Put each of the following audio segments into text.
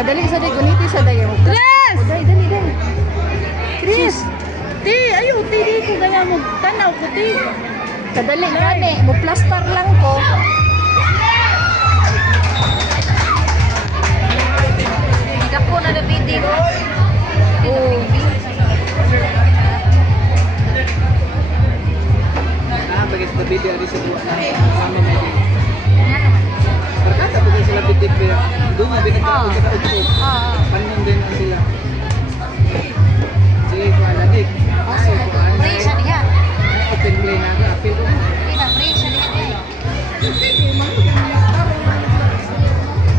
Kadali sa day, guniti sa day. Chris! O, day, dali, day. Chris! Ti, ayo, ti, di ko gaya mo. Tanaw ko, ti. Kadali, gani. Mo plaster lang ko. Dako na na bidding. Oo. Bagay sa video di sa buwan na sama may Barkada bagay sila bitit pero doon na binagkakot sa utog. Panon din ang sila. Sige ko lagi. Aso ko ano. Free siya diha. Open play na ga apil ko. Free siya diha.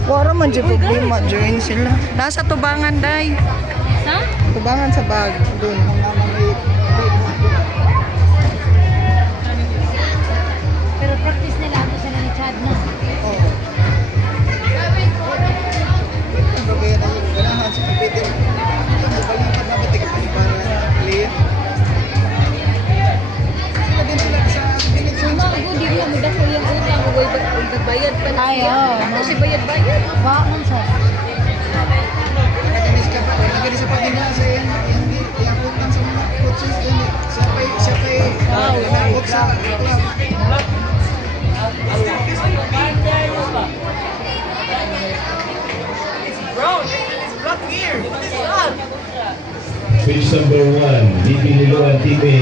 Wala man dyan problema. Join sila. Nasa tubangan, day. Ha? Tubangan sa bag. Doon. Pero practice nila ato sa ni Chad na. Oo. Bagay na yung ganahan sa kapitin. Balikat na batik para clear. Sila din sila sa bilik. Suma ko di mo dako yung utang ko bayad pa na siya. Ano si bayad-bayad? Wa man sa. Nakaganis ka pa. Nakaganis sa pagdina sa yung utang sa mga coaches. Siya pa'y nanakot sa club. Pitch number 1, DP Liloan Team A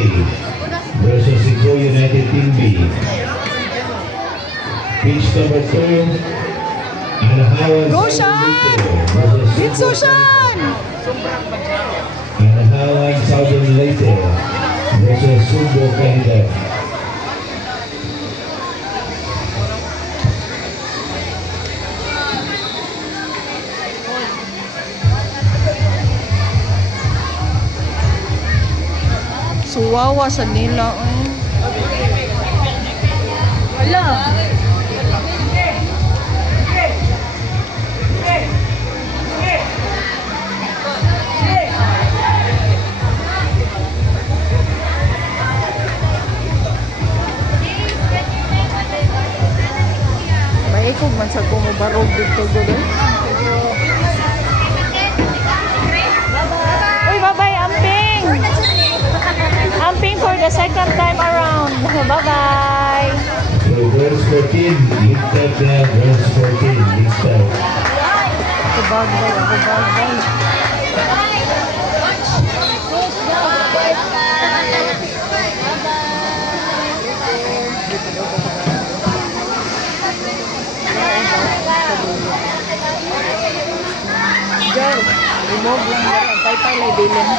versus Cebu United Team B. Pitch number 2, Anahawan Go, Sean! It's so Sean! Anahawan Southern Leyte versus Subo Canada. Suwawa sa nila. Wala. Baik ko man sa gumabarog dito gulo. Uy, bye-bye, Amping! Amping for the second time around. Bye-bye! So verse 14, lift up na verse 14, lift up. Kubag-bag. Diyan, remove lang yan. Tay-tay na bilin.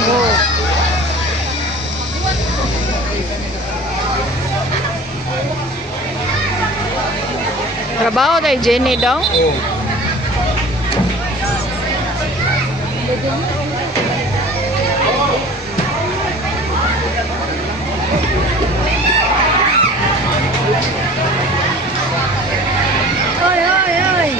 Go. Trabaho kay Jenny daw? Oo. Oy.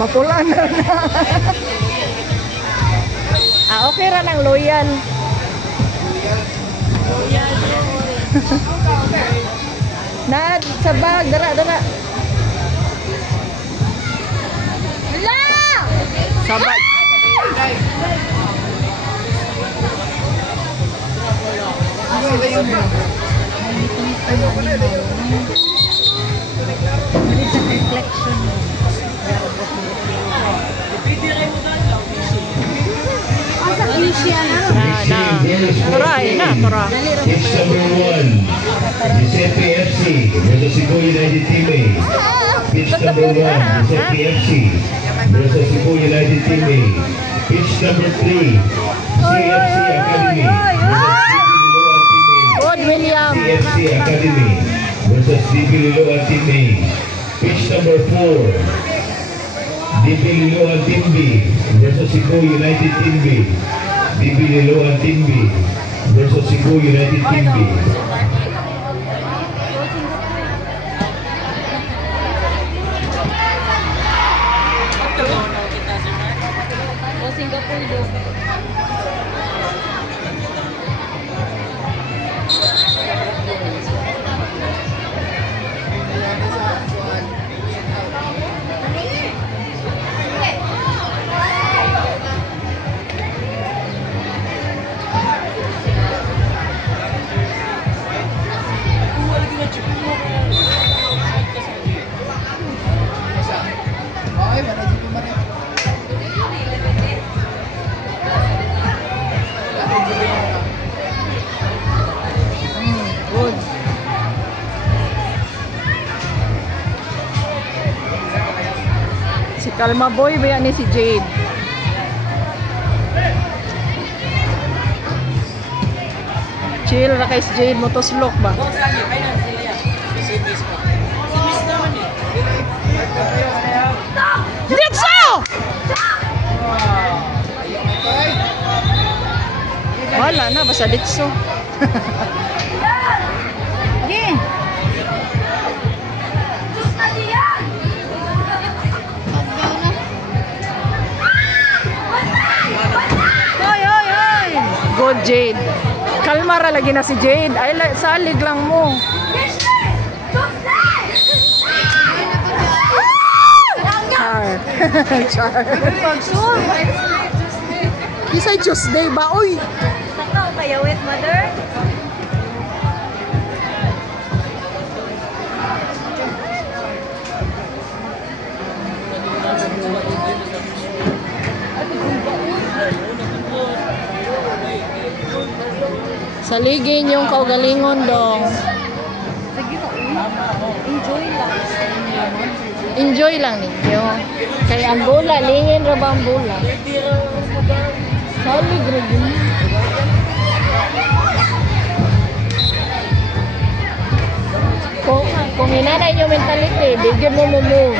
Mapula na. Okay ra ng loyal. Na sa bag, dara. Wala! Sa bag. Reflection. Asa Asia na? Tura. Pitch number 1, Giuseppe FC versus Cebu United Team A. Pitch number 1, Giuseppe FC versus Cebu United Team A. Pitch number 3, CFC Academy versus Good, William. CFC Academy versus DP Liloan Team A. Pitch number 4, DP Liloan Team B versus Cebu United Team B. BB Liloan Team B versus Cebu United Team B. O Singapore do. Good. Si Kalma Boy ba yan ni si Jade? Chill na kay si Jade mo to slok ba? Ditso! Wala na, basta ditso. Okay. Hoy, hoy, hoy! Good, Jade. Kalmara lagi na si Jade. Ay, salig lang mo. Char. Char. Isay Tuesday ba? Uy! Saka kaya wait, mother? Saligin yung kaugalingon dong. Sige na, enjoy lang. Enjoy lang ninyo. Kaya ang bula, lingin ra ba ang bula? Salig ra yun. Kung hinanay nyo mentality, di yun mo move.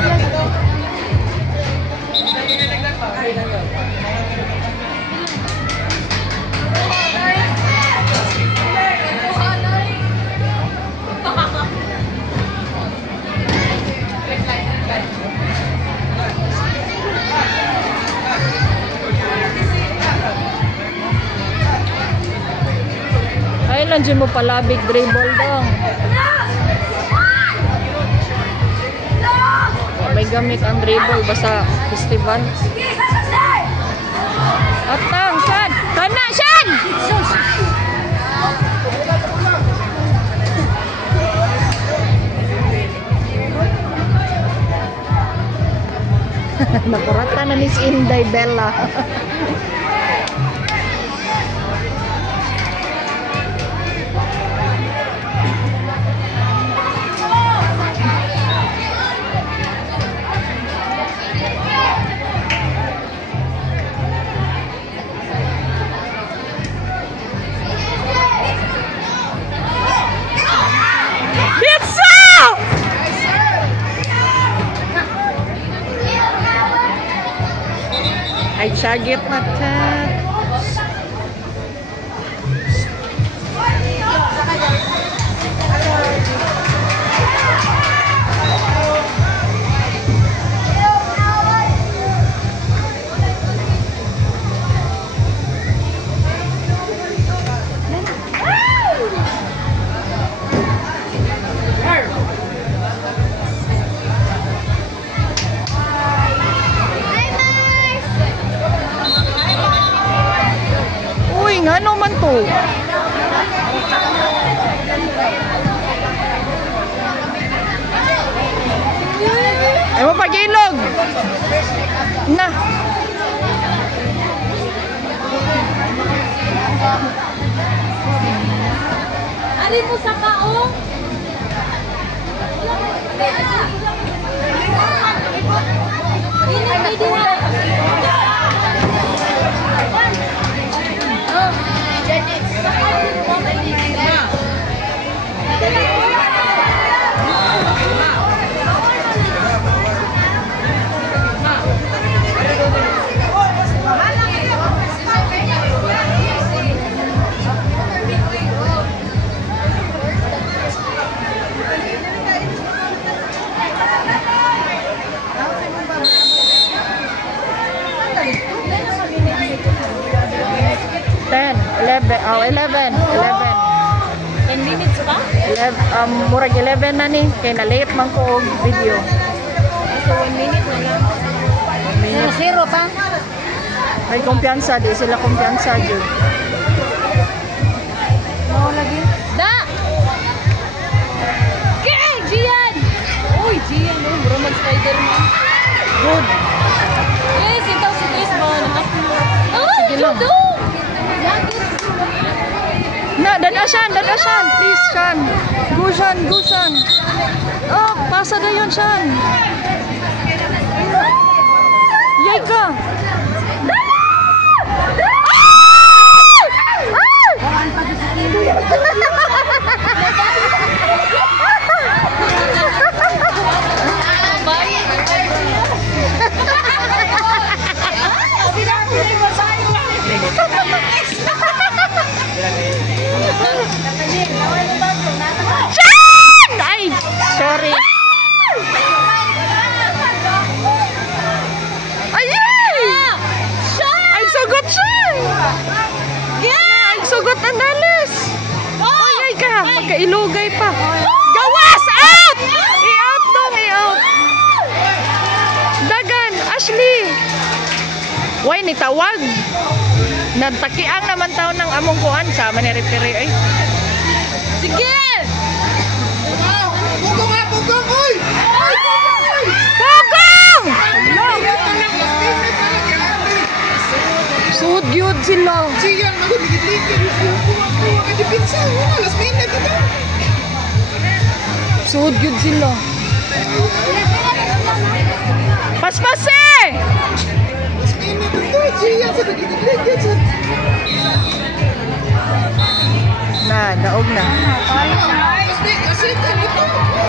Ay lang dyan mo palabig dribble dong. May gamit ang dribble basta festival. Atang, Shan! Kana, Shan! Nakurata na ni si Inday Bella. Ay, sagit na chat. Ano man to? Ay mo pag-ilog. Na. Ari mo sa kaong? 11. Oh, 11. 11. 10 minutes pa? 11 murag 11 na ni. Kaya na late man ko og video. So 1 minute na lang. Zero pa? May kumpiyansa. Di sila kumpiyansa, Jud. Mau lagi. Da! Okay, Gian! Uy, Gian, oh, bro, mag-Spider-Man. Good. Yes, ito si Chris ba? Oh, Sige lang. Na, dada Shan. Please, Shan. Go, Shan. Oh, pasa na yun, Shan. Yay ka. Shan! Ay, sorry. Ayay! Ay, sugot siya! Ay, sugot ang dalis! Ay, ka! Magkailugay pa! Gawas! Out! I-out dong, i-out! Dagan! Ashley! Way, nitawag! Nagtakiang naman tao ng among kuan sa maniripiri ay. Sige! Pugong! Uy! Pogong! Sud yun sila. Siyan, magigitikin. Pugong ang dipinsa. Alas minute ito. Sud yun sila. Paspase! Alas minute ito. Siyan, sa nagigitikin. Na, naog na. Alas minute ito.